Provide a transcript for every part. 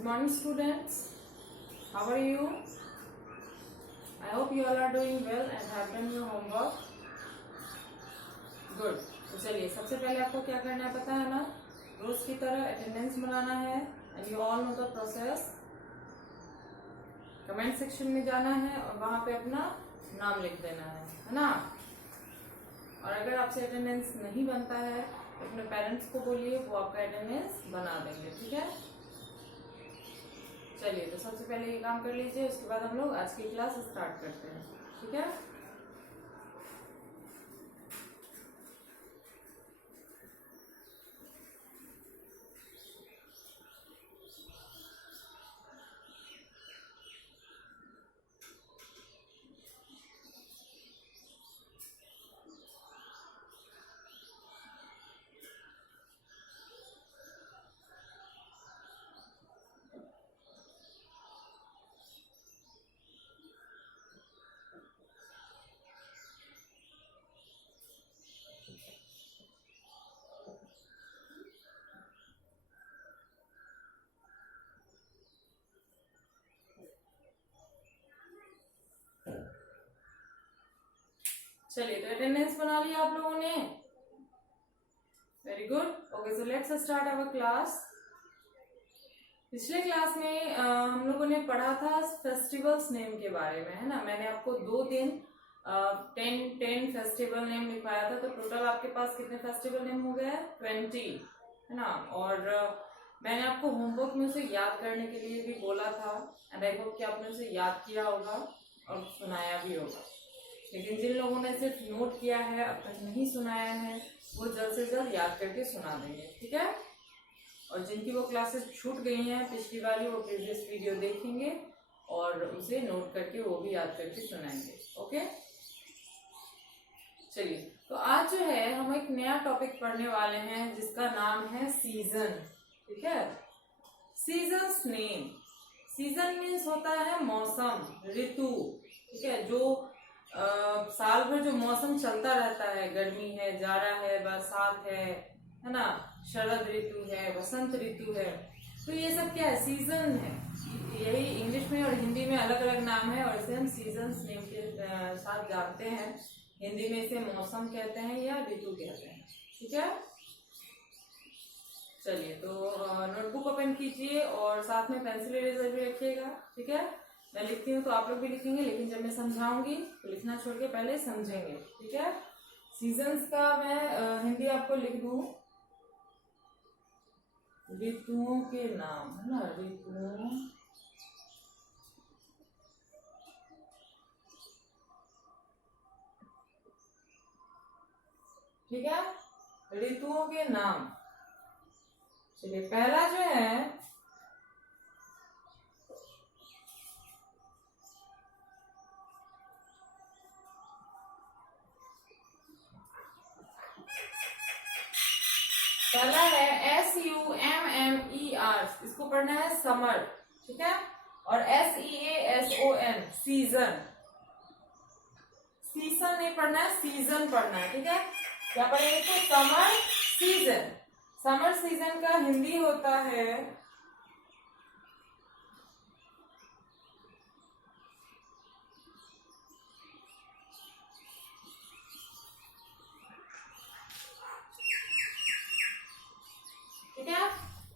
Good morning students, how are you? I hope you all are doing well and have done your homework. Good. तो चलिए सबसे पहले आपको क्या करना है पता है ना, रोज की तरह अटेंडेंस बनाना है and you all know the process. Comment section में जाना है और वहां पे अपना नाम लिख देना है ना. और अगर आपसे अटेंडेंस नहीं बनता है तो अपने पेरेंट्स को बोलिए, वो आपका अटेंडेंस बना देंगे. ठीक है, चलिए तो सबसे पहले ये काम कर लीजिए, उसके बाद हम लोग आज की क्लास स्टार्ट करते हैं. ठीक है, चलिए तो अटेंडेंस बना लिया आप लोगों ने. Very good. Okay, so let's start our class. पिछले क्लास में हम लोगों ने पढ़ा था फेस्टिवल्स नेम के बारे में, है ना. मैंने आपको 2 दिन 10 फेस्टिवल नेम लिखवाया था, तो टोटल आपके पास कितने फेस्टिवल नेम हो गए? 20, है ना. और मैंने आपको होमवर्क में उसे याद करने के लिए भी बोला था एंड आई होप कि आपने उसे याद किया होगा और सुनाया भी होगा. लेकिन जिन लोगों ने सिर्फ नोट किया है, अब तक नहीं सुनाया है, वो जल्द से जल्द याद करके सुना देंगे. ठीक है, और जिनकी वो क्लासेस छूट गई हैं पिछली वाली, वो प्रीवियस वीडियो देखेंगे और उसे नोट करके वो भी याद करके सुनाएंगे. ओके, चलिए तो आज जो है हम एक नया टॉपिक पढ़ने वाले हैं जिसका नाम है सीजन. ठीक है, सीजन्स नेम. सीजन मीन्स होता है मौसम, ऋतु. ठीक है, जो साल भर जो मौसम चलता रहता है, गर्मी है, जाड़ा है, बरसात है ना, शरद ऋतु है, वसंत ऋतु है, तो ये सब क्या है? सीजन है. यही इंग्लिश में और हिंदी में अलग अलग नाम है और इसे हम सीजन्स नेम के साथ जानते हैं. हिंदी में इसे मौसम कहते हैं या ऋतु कहते हैं. ठीक है, चलिए तो नोटबुक ओपन कीजिए और साथ में पेंसिल इरेजर भी रखिएगा. ठीक है, मैं लिखती हूँ तो आप लोग भी लिखेंगे, लेकिन जब मैं समझाऊंगी तो लिखना छोड़ के पहले समझेंगे. ठीक है, सीजन्स का मैं हिंदी आपको लिख दूं, ऋतुओं के नाम, है ना. ऋतुओं, ठीक है, ऋतुओं के नाम. चलिए पहला जो है पहला है SUMMER, इसको पढ़ना है समर. ठीक है, और SEASON सीजन. सीजन नहीं पढ़ना है, सीजन पढ़ना है. ठीक है, क्या पढ़ेंगे? तो समर सीजन. समर सीजन का हिंदी होता है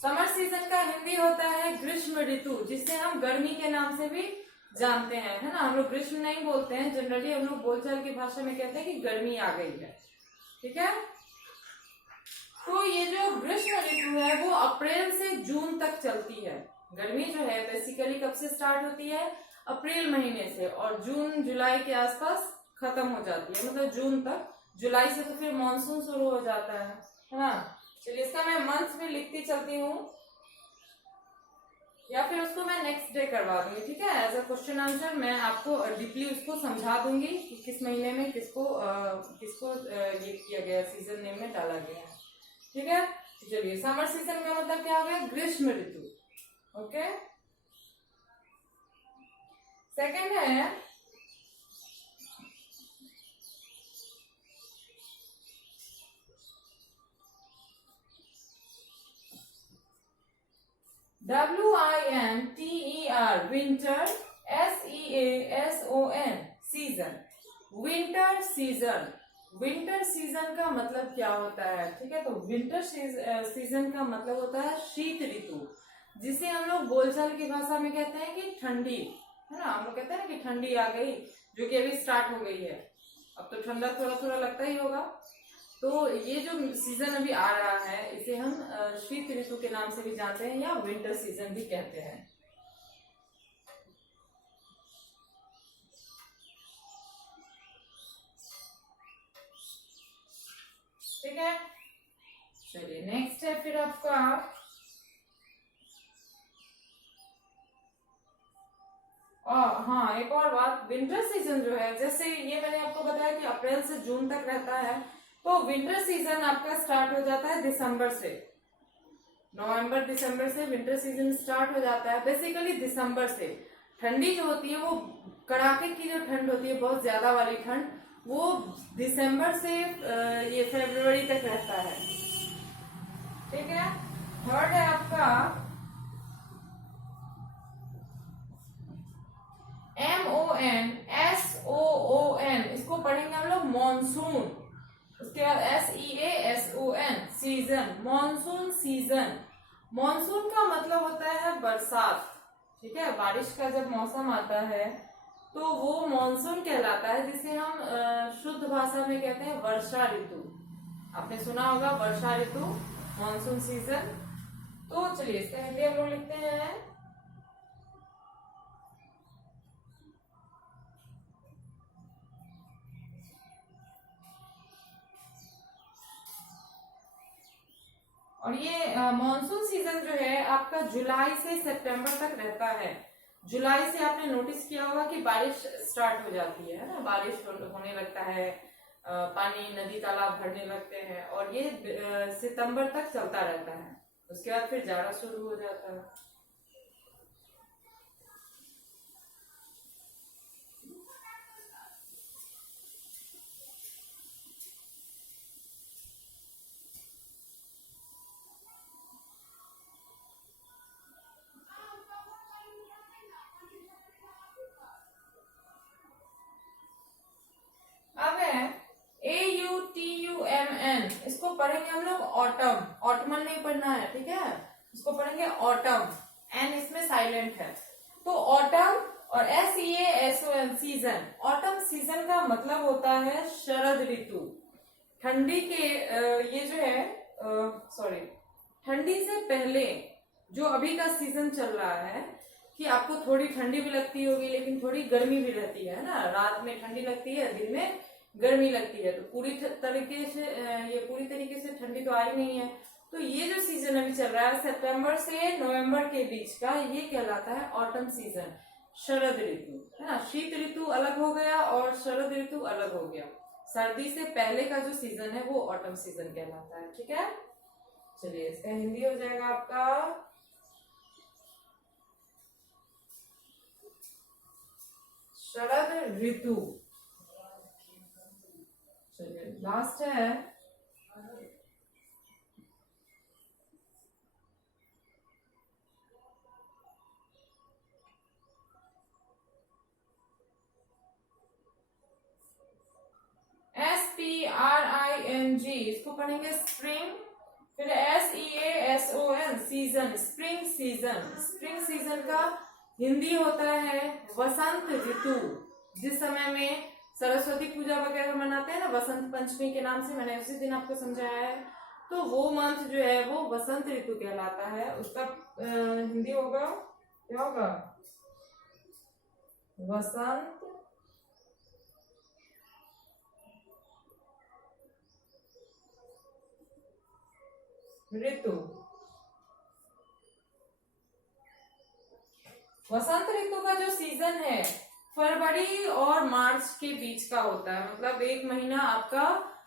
समर सीजन का हिंदी होता है ग्रीष्म ऋतु, जिसे हम गर्मी के नाम से भी जानते हैं, है ना. हम लोग ग्रीष्म नहीं बोलते हैं, जनरली हम लोग बोलचाल की भाषा में कहते हैं कि गर्मी आ गई है. ठीक है, तो ये जो ग्रीष्म ऋतु है वो अप्रैल से जून तक चलती है. गर्मी जो है बेसिकली कब से स्टार्ट होती है? अप्रैल महीने से, और जून जुलाई के आसपास खत्म हो जाती है, मतलब जून तक. जुलाई से तो फिर मानसून शुरू हो जाता है ना. चलिए इसका मैं मंथ भी लिखती चलती हूँ, या फिर उसको मैं नेक्स्ट डे करवा दूंगी. ठीक है, एज अ क्वेश्चन आंसर मैं आपको डीपली उसको समझा दूंगी कि किस महीने में किसको ये किया गया, सीजन नेम में डाला गया है. ठीक है, चलिए समर सीजन का मतलब क्या हो गया? ग्रीष्म ऋतु. ओके, सेकंड है WINTER, winter, SEASON, season, winter season. Winter season का मतलब क्या होता है, ठीक है, तो विंटर सीजन का मतलब होता है शीत ऋतु, जिसे हम लोग बोलचाल की भाषा में कहते हैं कि ठंडी, है ना, हम लोग कहते हैं कि ठंडी आ गई, जो कि अभी स्टार्ट हो गई है। अब तो ठंडा थोड़ा थोड़ा लगता ही होगा। तो ये जो सीजन अभी आ रहा है इसे हम शीत ऋतु के नाम से भी जानते हैं या विंटर सीजन भी कहते हैं। ठीक है, चलिए नेक्स्ट है फिर आपका हाँ, एक और बात, विंटर सीजन जो है, जैसे ये मैंने आपको बताया कि अप्रैल से जून तक रहता है, तो विंटर सीजन आपका स्टार्ट हो जाता है दिसंबर से, नवंबर दिसंबर से विंटर सीजन स्टार्ट हो जाता है। बेसिकली दिसंबर से ठंडी जो होती है, वो कड़ाके की जो ठंड होती है, बहुत ज्यादा वाली ठंड, वो दिसंबर से ये फरवरी तक रहता है। ठीक है, थर्ड है आपका MONSOON, इसको पढ़ेंगे हम लोग मॉनसून। उसके बाद SEASON, season, monsoon season. Monsoon का मतलब होता है बरसात, ठीक है, बारिश का जब मौसम आता है तो वो मॉनसून कहलाता है, जिसे हम शुद्ध भाषा में कहते हैं वर्षा ऋतु। आपने सुना होगा वर्षा ऋतु, मॉनसून सीजन। तो चलिए इसका हिंदी हम लोग लिखते हैं और ये मॉनसून सीजन जो है आपका जुलाई से सितंबर तक रहता है। जुलाई से आपने नोटिस किया होगा कि बारिश स्टार्ट हो जाती है ना, बारिश होने लगता है, पानी नदी तालाब भरने लगते हैं, और ये सितंबर तक चलता रहता है। उसके बाद फिर जाड़ा शुरू हो जाता है। अब है AUTUMN, इसको पढ़ेंगे हम लोग ऑटम, ऑटमन नहीं पढ़ना है, ठीक है, इसको पढ़ेंगे ऑटम, एन इसमें साइलेंट है। तो ऑटम और SEASON, सीजन। ऑटम सीजन का मतलब होता है शरद ऋतु। ठंडी के ये जो है सॉरी, ठंडी से पहले जो अभी का सीजन चल रहा है, कि आपको थोड़ी ठंडी भी लगती होगी लेकिन थोड़ी गर्मी भी रहती है ना, रात में ठंडी लगती है, दिन में गर्मी लगती है, तो पूरी तरीके से ठंडी तो आई नहीं है। तो ये जो सीजन अभी चल रहा है सितंबर से नवंबर के बीच का, ये कहलाता है ऑटम सीजन, शरद ऋतु, है ना। शीत ऋतु अलग हो गया और शरद ऋतु अलग हो गया। सर्दी से पहले का जो सीजन है वो ऑटम सीजन कहलाता है। ठीक है, चलिए इसका हिंदी हो जाएगा आपका शरद ऋतु। चलिए लास्ट है SPRING, इसको पढ़ेंगे स्प्रिंग। फिर SEASON, season, spring season. Spring season का हिंदी होता है वसंत ऋतु। जिस समय में सरस्वती पूजा वगैरह मनाते हैं ना, वसंत पंचमी के नाम से, मैंने उसी दिन आपको समझाया है, तो वो मंथ जो है वो वसंत ऋतु कहलाता है। उसका हिंदी होगा, क्या होगा, वसंत ऋतु। वसंत ऋतु का जो सीजन है फरवरी और मार्च के बीच का होता है, मतलब एक महीना आपका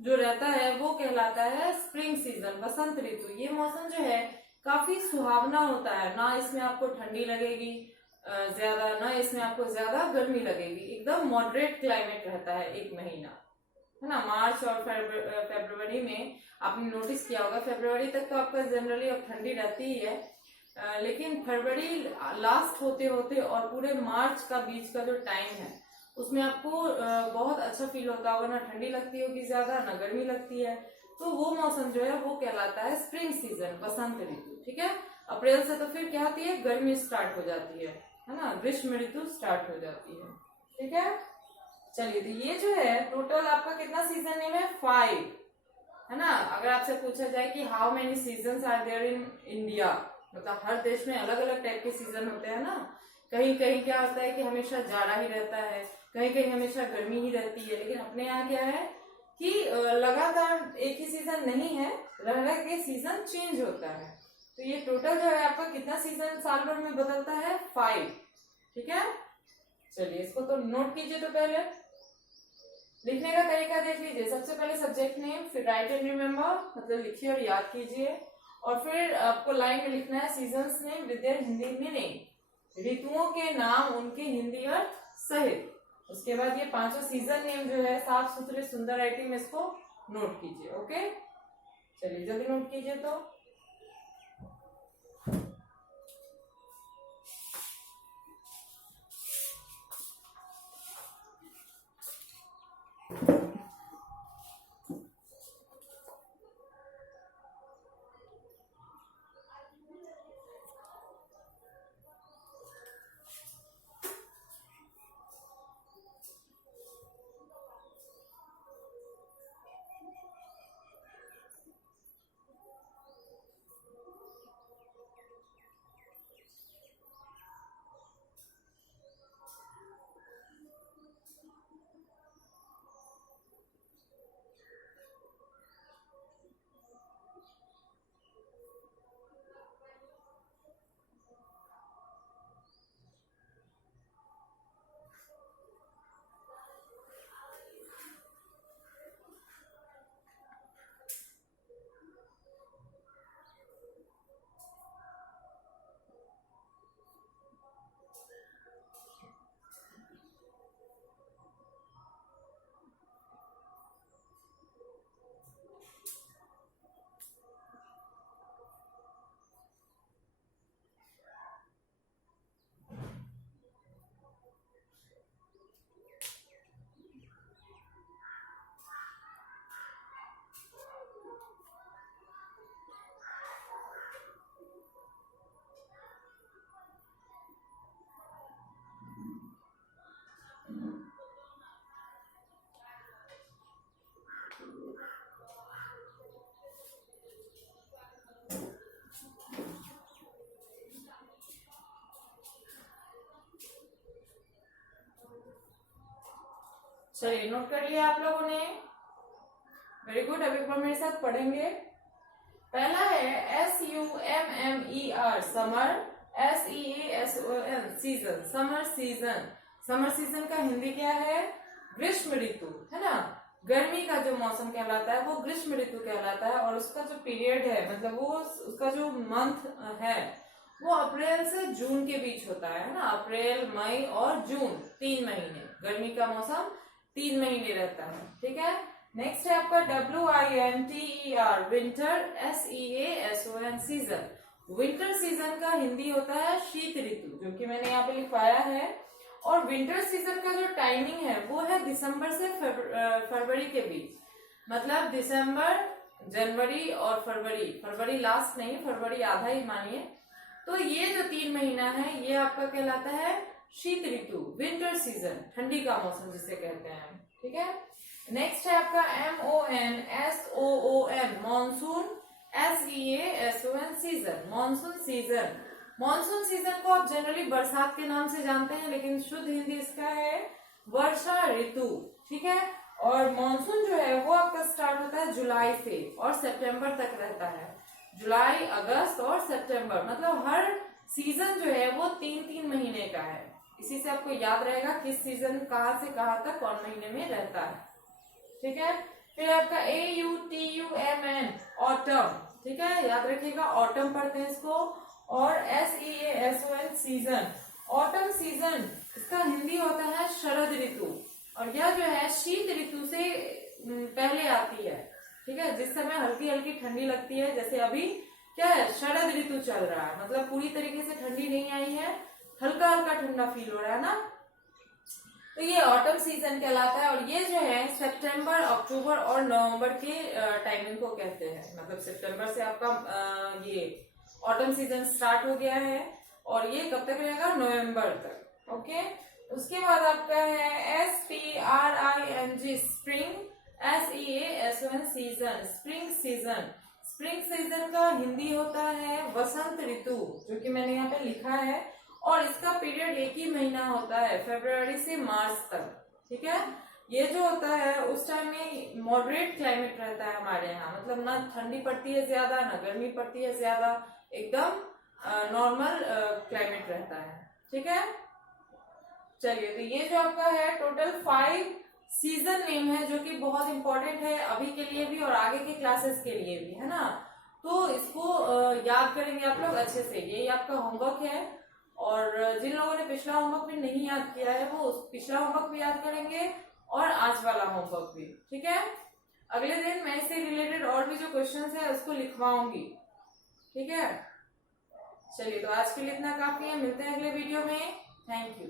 जो रहता है वो कहलाता है स्प्रिंग सीजन, वसंत ऋतु। ये मौसम जो है काफी सुहावना होता है, ना इसमें आपको ठंडी लगेगी ज्यादा, ना इसमें आपको ज्यादा गर्मी लगेगी, एकदम मॉडरेट क्लाइमेट रहता है एक महीना, है ना। मार्च और फरवरी में आपने नोटिस किया होगा, फरवरी तक तो आपका जनरली अब ठंडी रहती ही है, लेकिन फरवरी लास्ट होते होते और पूरे मार्च का बीच का जो टाइम है उसमें आपको बहुत अच्छा फील होता होगा, ना ठंडी लगती होगी ज्यादा ना गर्मी लगती है। तो वो मौसम जो है वो कहलाता है स्प्रिंग सीजन, बसंत ऋतु। ठीक है, अप्रैल से तो फिर क्या होती है, गर्मी स्टार्ट हो जाती है ना, ग्रीष्म ऋतु स्टार्ट हो जाती है। ठीक है, चलिए तो ये जो है टोटल आपका कितना सीजन नेम है, 5, है ना। अगर आपसे पूछा जाए कि how many seasons are there in India, मतलब हर देश में अलग अलग टाइप के सीजन होते हैं ना। कहीं कहीं क्या होता है कि हमेशा जाड़ा ही रहता है, कहीं कहीं हमेशा गर्मी ही रहती है, लेकिन अपने यहाँ क्या है कि लगातार एक ही सीजन नहीं है, रह रह के सीजन चेंज होता है। तो ये टोटल जो है आपका कितना सीजन साल भर में बदलता है, 5। ठीक है, चलिए इसको तो नोट कीजिए। तो पहले लिखने का तरीका देख लीजिए। सबसे पहले सब्जेक्ट नेम, फिर राइट एंड रिमेम्बर, मतलब लिखिए और याद कीजिए, और फिर आपको लाइन में लिखना है seasons name with their Hindi meaning, ऋतुओं के नाम उनके हिंदी अर्थ सहित। उसके बाद ये 5 सीजन नेम जो है साफ सुथरे सुंदर राइटिंग में इसको नोट कीजिए। ओके, चलिए जल्दी नोट कीजिए। तो चलिए नोट कर लिया आप लोगों ने, वेरी गुड। अभी एक बार मेरे साथ पढ़ेंगे। पहला है SUMMER summer, SEASON season, summer season. Summer season का हिंदी क्या है, ग्रीष्म ऋतु, है ना। गर्मी का जो मौसम कहलाता है वो ग्रीष्म ऋतु कहलाता है, और उसका जो पीरियड है, मतलब वो उसका जो मंथ है वो अप्रैल से जून के बीच होता है ना। अप्रैल, मई और जून 3 महीने गर्मी का मौसम 3 महीने रहता है। ठीक है, नेक्स्ट है आपका WINTER winter, SEASON season. Winter season का हिंदी होता है शीत ऋतु, जो कि मैंने यहाँ पे लिखवाया है। और विंटर सीजन का जो टाइमिंग है वो है दिसंबर से फरवरी के बीच, मतलब दिसंबर, जनवरी और फरवरी। फरवरी लास्ट नहीं, फरवरी आधा ही मानिए। तो ये जो 3 महीना है ये आपका कहलाता है शीत ऋतु, विंटर सीजन, ठंडी का मौसम जिसे कहते हैं। ठीक है, नेक्स्ट है आपका MONSOON monsoon, SEASON season, monsoon season. Monsoon season को आप जनरली बरसात के नाम से जानते हैं, लेकिन शुद्ध हिंदी इसका है वर्षा ऋतु। ठीक है, और मॉनसून जो है वो आपका स्टार्ट होता है जुलाई से और सितंबर तक रहता है। जुलाई, अगस्त और सितंबर, मतलब हर सीजन जो है वो 3-3 महीने का है। इसी से आपको याद रहेगा किस सीजन कहाँ से कहाँ तक कौन महीने में रहता है। ठीक है, फिर आपका AUTUMN ऑटम। ठीक है, याद रखिएगा ऑटम पढ़ते हैं इसको। और SEASON सीजन, ऑटम सीजन, इसका हिंदी होता है शरद ऋतु, और यह जो है शीत ऋतु से पहले आती है। ठीक है, जिस समय हल्की हल्की ठंडी लगती है, जैसे अभी क्या है, शरद ऋतु चल रहा है, मतलब पूरी तरीके से ठंडी नहीं आई है, हल्का हल्का ठंडा फील हो रहा है ना। तो ये ऑटम सीजन कहलाता है। और ये जो है सितंबर, अक्टूबर और नवंबर के टाइमिंग को कहते हैं। मतलब सितंबर से आपका ये ऑटम सीजन स्टार्ट हो गया है और ये कब तक रहेगा, नवंबर तक। ओके, उसके बाद आपका है SPRING spring, SEASON season, spring season. Spring season का हिंदी होता है वसंत ऋतु, जो कि मैंने यहाँ पे लिखा है। और इसका पीरियड एक ही महीना होता है, फरवरी से मार्च तक। ठीक है, ये जो होता है उस टाइम में मॉडरेट क्लाइमेट रहता है हमारे यहाँ, मतलब ना ठंडी पड़ती है ज्यादा ना गर्मी पड़ती है ज्यादा, एकदम नॉर्मल क्लाइमेट रहता है। ठीक है, चलिए, तो ये जो आपका है टोटल 5 सीजन नेम है, जो कि बहुत इंपॉर्टेंट है अभी के लिए भी और आगे के क्लासेस के लिए भी, है ना। तो इसको याद करेंगे आप लोग अच्छे से, यही आपका होमवर्क है। और जिन लोगों ने पिछला होमवर्क भी नहीं याद किया है वो उस पिछला होमवर्क भी याद करेंगे और आज वाला होमवर्क भी। ठीक है, अगले दिन मैं इससे रिलेटेड और भी जो क्वेश्चंस है उसको लिखवाऊंगी। ठीक है, चलिए, तो आज के लिए इतना काफी है, मिलते हैं अगले वीडियो में। Thank you.